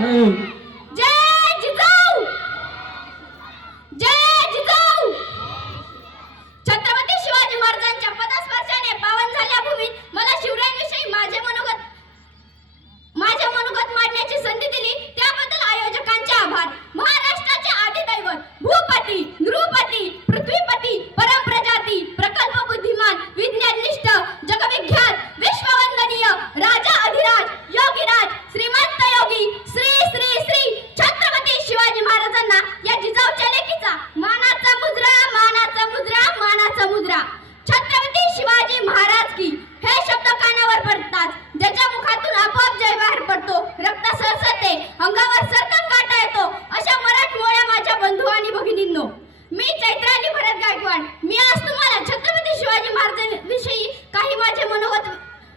嗯。सळसळते अंगावर सरकन काटा येतो. अशा मराठमोळ्या माझ्या बंधू आणि भगिनींनो मी चैत्राली भरत गायकवाड. मी आज तुम्हाला छत्रपती शिवाजी महाराजांविषयी काही माझे मनोगत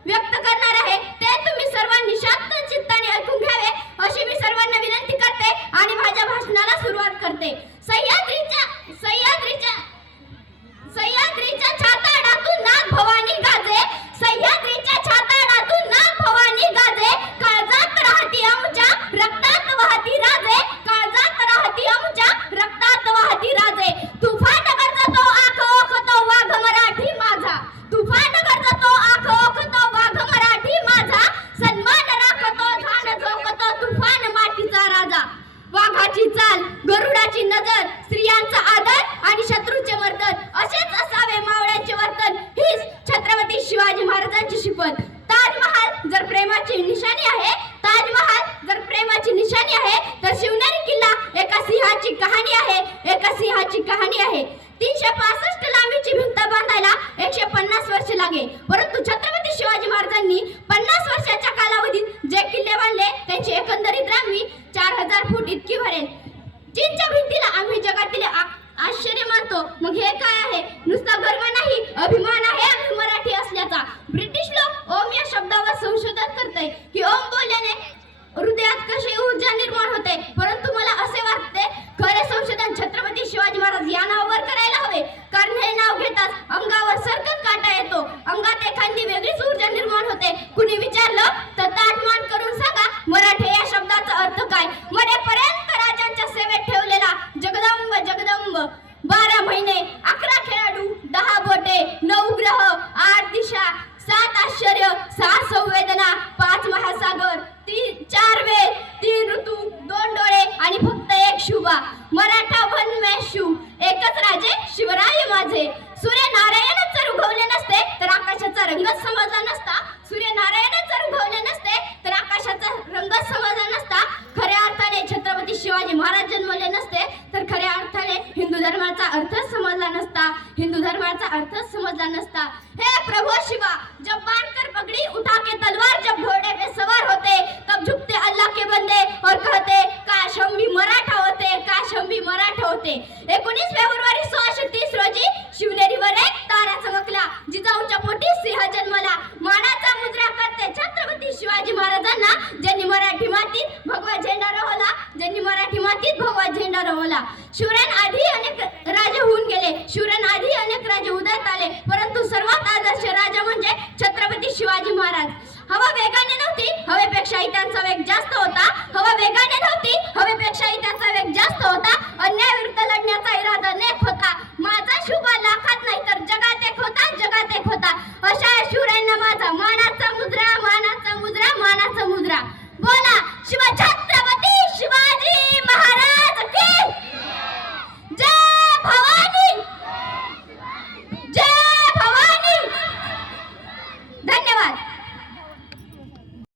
व्यक्त करणार आहे. ते तुम्ही सर्वांनी शांत चित्ताने ऐकून घ्यावे अशी मी सर्वांना विनंती करते आणि माझ्या भाषणाला सुरुवात करते. सह्याद्रीच्या वाघाची चाल गरुडाची नजर स्त्रियांचा आदर आणि शत्रूचे वर्तन असेच असावे मावळ्यांचे वर्तन हीच छत्रपती शिवाजी महाराजांची शिकवण. ताजमहाल जर प्रेमाची निशाणी आहे ताजमहाल जर प्रेमाची निशाणी आहे तर शिवनेरी किल्ला एका सिंहाची कहाणी आहे एका सिंहाची कहाणी आहे. तीनशे पासष्ट लांबीची भिंत बांधायला एकशे पन्नास वर्ष लागे परंतु हे काय आहे? नुसता गर्व नाही अभिमान अर्थच समजला नसता. हे प्रभु शिवा जब बांध कर पगड़ी उठा के तलवार जब घोड़े पे सवार होते तब झुकते अल्लाह के बंदे और कहते काश हम भी मराठा होते काश हम भी मराठा होते। एकोणीस फेब्रुवारी सोळाशे तीस रोजी शिवनेरी लागले परंतु सर्वात आदर्श राजा म्हणजे छत्रपती शिवाजी महाराज. हवा वेगाने नव्हती हवेपेक्षाही त्यांचा वेग जास्त होता. हवा वेगाने नव्हती हवेपेक्षाही त्यांचा वेग जास्त होता. अन्याय विरुद्ध लढण्याचा इरादा नेक होता. माझा शुभा लाखात नाही तर जगात एक होता जगात एक होता. अशा शूरांना माझा मानाचा मुद्रा मानाचा मुद्रा मानाचा मुद्रा. बोला शिव छत्रपती शिवाजी महाराज की? जय भवा